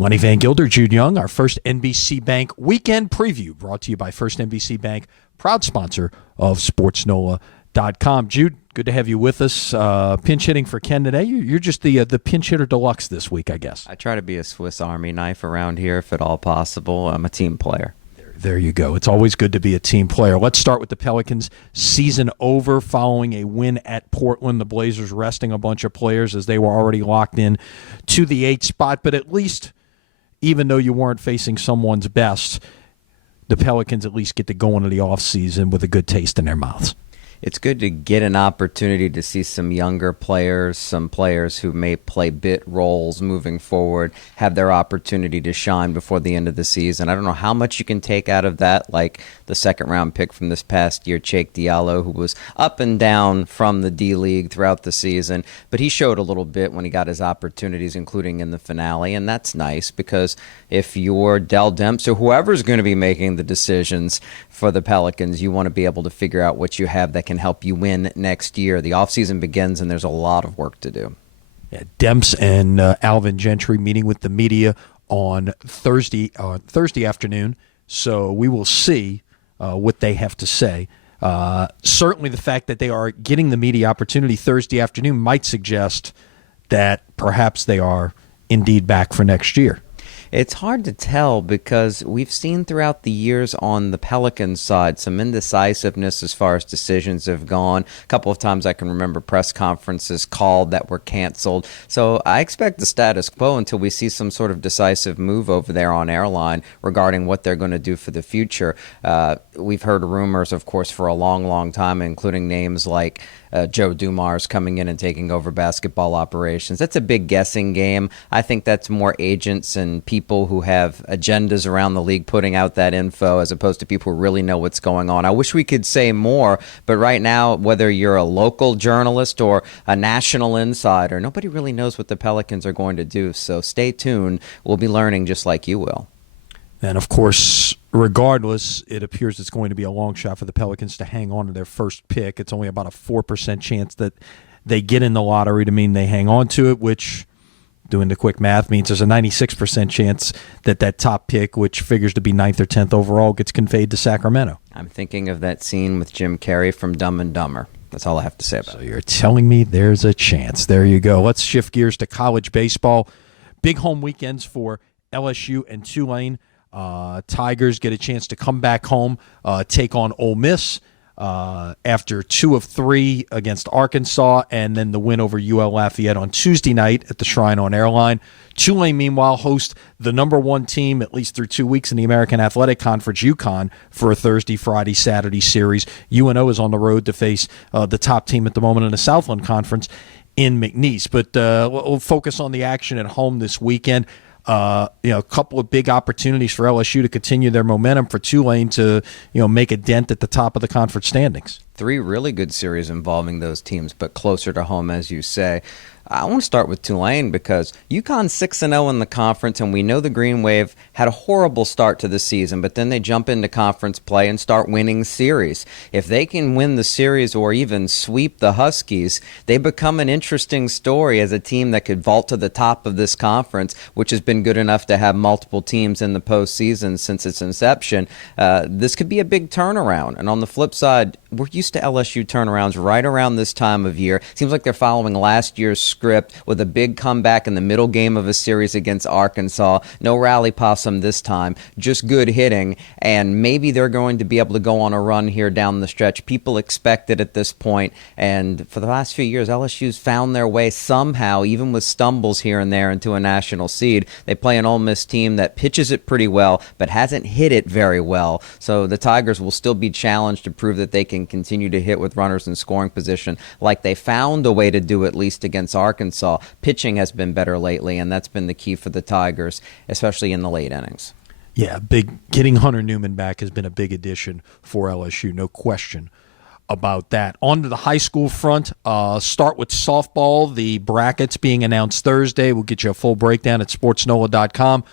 Lenny Vangilder, Jude Young, our first NBC Bank weekend preview brought to you by First NBC Bank, proud sponsor of SportsNola.com. Jude, good to have you with us. Pinch hitting for Ken today. You're just the pinch hitter deluxe this week, I guess. I try to be a Swiss Army knife around here if at all possible. I'm a team player. There you go. It's always good to be a team player. Let's start with the Pelicans. Season over following a win at Portland. The Blazers resting a bunch of players as they were already locked in to the 8th spot. But at least, even though you weren't facing someone's best, the Pelicans at least get to go into the offseason with a good taste in their mouths. It's good to get an opportunity to see some younger players, some players who may play bit roles moving forward, have their opportunity to shine before the end of the season. I don't know how much you can take out of that, like the second-round pick from this past year, Cheick Diallo, who was up and down from the D-League throughout the season, but he showed a little bit when he got his opportunities, including in the finale, and that's nice because if you're Dell Demps or whoever's going to be making the decisions for the Pelicans, you want to be able to figure out what you have that can help you win next year. The offseason begins, and there's a lot of work to do. Yeah, Demps and Alvin Gentry meeting with the media on Thursday afternoon, so we will see what they have to say. Certainly the fact that they are getting the media opportunity Thursday afternoon might suggest that perhaps they are indeed back for next year. It's hard to tell because we've seen throughout the years on the Pelicans side some indecisiveness as far as decisions have gone. A couple of times I can remember press conferences called that were canceled. So I expect the status quo until we see some sort of decisive move over there on airline regarding what they're going to do for the future. We've heard rumors, of course, for a long, long time, including names like Joe Dumars coming in and taking over basketball operations. That's a big guessing game. I think that's more agents and people who have agendas around the league putting out that info as opposed to people who really know what's going on. I wish we could say more, but right now, whether you're a local journalist or a national insider, nobody really knows what the Pelicans are going to do. So stay tuned. We'll be learning just like you will. And, of course, regardless, it appears it's going to be a long shot for the Pelicans to hang on to their first pick. It's only about a 4% chance that they get in the lottery to mean they hang on to it, which, doing the quick math, means there's a 96% chance that that top pick, which figures to be 9th or 10th overall, gets conveyed to Sacramento. I'm thinking of that scene with Jim Carrey from Dumb and Dumber. That's all I have to say about it. So you're telling me there's a chance. There you go. Let's shift gears to college baseball. Big home weekends for LSU and Tulane. Tigers get a chance to come back home, take on Ole Miss after 2 of 3 against Arkansas, and then the win over UL Lafayette on Tuesday night at the Shrine on Airline. Tulane, meanwhile, host the number 1 team, at least through 2 weeks in the American Athletic Conference, UConn, for a Thursday, Friday, Saturday series. UNO is on the road to face the top team at the moment in the Southland Conference in McNeese. But we'll focus on the action at home this weekend. A couple of big opportunities for LSU to continue their momentum, for Tulane to, make a dent at the top of the conference standings. 3 really good series involving those teams, but closer to home, as you say. I want to start with Tulane because UConn's 6-0 in the conference, and we know the Green Wave had a horrible start to the season, but then they jump into conference play and start winning series. If they can win the series or even sweep the Huskies, they become an interesting story as a team that could vault to the top of this conference, which has been good enough to have multiple teams in the postseason since its inception. This could be a big turnaround. And on the flip side, we're used to LSU turnarounds right around this time of year. Seems like they're following last year's script with a big comeback in the middle game of a series against Arkansas. No rally possum this time, just good hitting, and maybe they're going to be able to go on a run here down the stretch. People expect it at this point, and for the last few years, LSU's found their way somehow, even with stumbles here and there, into a national seed. They play an Ole Miss team that pitches it pretty well, but hasn't hit it very well, so the Tigers will still be challenged to prove that they can continue to hit with runners in scoring position like they found a way to do at least against Arkansas. Pitching has been better lately, and that's been the key for the Tigers, especially in the late innings. Yeah, getting Hunter Newman back has been a big addition for LSU, no question about that. On to the high school front. Start with softball. The brackets being announced Thursday. We'll get you a full breakdown at sportsnola.com.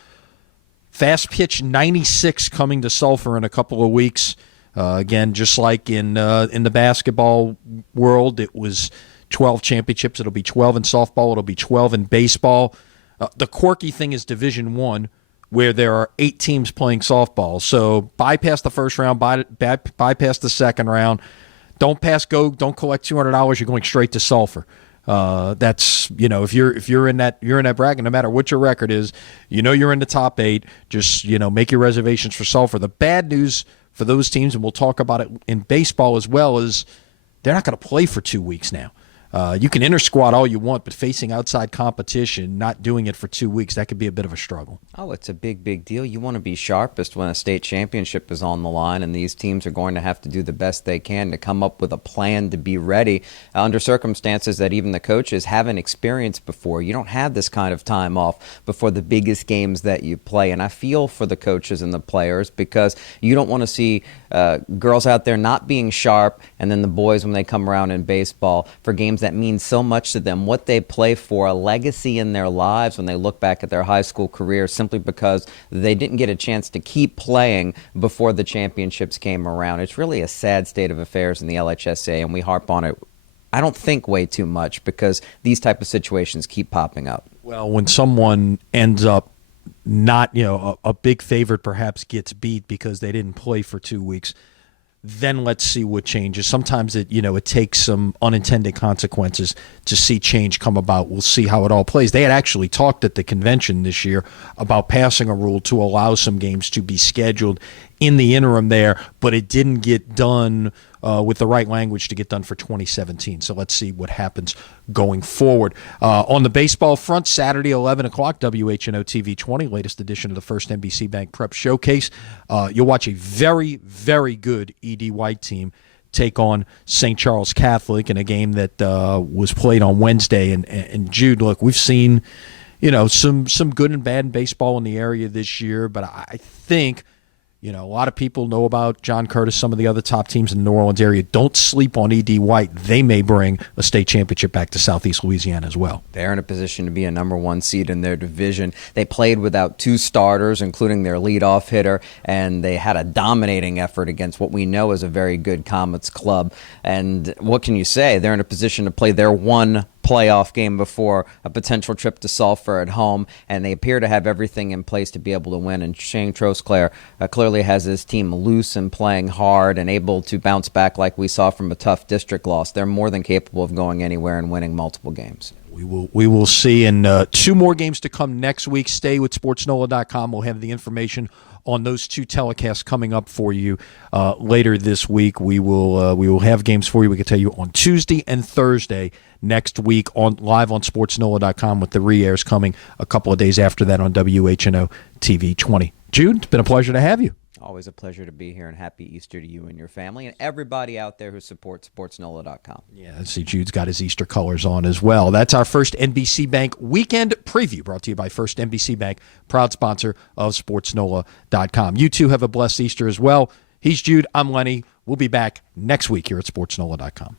Fast pitch 96 coming to Sulphur in a couple of weeks. Again, just like in the basketball world, it was 12 championships. It'll be 12 in softball. It'll be 12 in baseball. The quirky thing is Division I, where there are 8 teams playing softball. So bypass the first round, bypass the second round. Don't don't collect $200. You're going straight to Sulphur. That's, if you're in that bracket, no matter what your record is, you're in the top 8. Just make your reservations for Sulphur. The bad news for those teams, and we'll talk about it in baseball as well, is they're not going to play for 2 weeks now. You can inter-squad all you want, but facing outside competition, not doing it for 2 weeks, that could be a bit of a struggle. Oh, it's a big deal. You want to be sharpest when a state championship is on the line, and these teams are going to have to do the best they can to come up with a plan to be ready under circumstances that even the coaches haven't experienced before. You don't have this kind of time off before the biggest games that you play, and I feel for the coaches and the players because you don't want to see girls out there not being sharp, and then the boys when they come around in baseball for games that mean so much to them, what they play for, a legacy in their lives when they look back at their high school career simply because they didn't get a chance to keep playing before the championships came around. It's really a sad state of affairs in the LHSA, and we harp on it, I don't think, way too much because these type of situations keep popping up. Well, when someone ends up not, a big favorite perhaps gets beat because they didn't play for 2 weeks, then let's see what changes. Sometimes it takes some unintended consequences to see change come about. We'll see how it all plays. They had actually talked at the convention this year about passing a rule to allow some games to be scheduled in the interim there, but it didn't get done with the right language to get done for 2017. So let's see what happens going forward. On the baseball front, Saturday, 11 o'clock, WHNO TV 20, latest edition of the First NBC Bank Prep Showcase. You'll watch a very, very good E.D. White team take on St. Charles Catholic in a game that was played on Wednesday. And Jude, look, we've seen some good and bad baseball in the area this year, but I think a lot of people know about John Curtis, some of the other top teams in the New Orleans area. Don't sleep on E.D. White. They may bring a state championship back to Southeast Louisiana as well. They're in a position to be a number 1 seed in their division. They played without 2 starters, including their leadoff hitter, and they had a dominating effort against what we know is a very good Comets club. And what can you say? They're in a position to play their 1 playoff game before a potential trip to Sulphur at home, and they appear to have everything in place to be able to win. And Shane Trosclair clearly has his team loose and playing hard and able to bounce back like we saw from a tough district loss. They're more than capable of going anywhere and winning multiple games. We will see. And 2 more games to come next week. Stay with SportsNola.com. We'll have the information on those 2 telecasts coming up for you later this week. We will have games for you. We can tell you on Tuesday and Thursday next week live on SportsNola.com, with the re-airs coming a couple of days after that on WHNO TV 20. Jude, it's been a pleasure to have you. Always a pleasure to be here, and happy Easter to you and your family and everybody out there who supports SportsNola.com. Yeah, I see Jude's got his Easter colors on as well. That's our First NBC Bank Weekend Preview, brought to you by First NBC Bank, proud sponsor of SportsNola.com. You too have a blessed Easter as well. He's Jude. I'm Lenny. We'll be back next week here at SportsNola.com.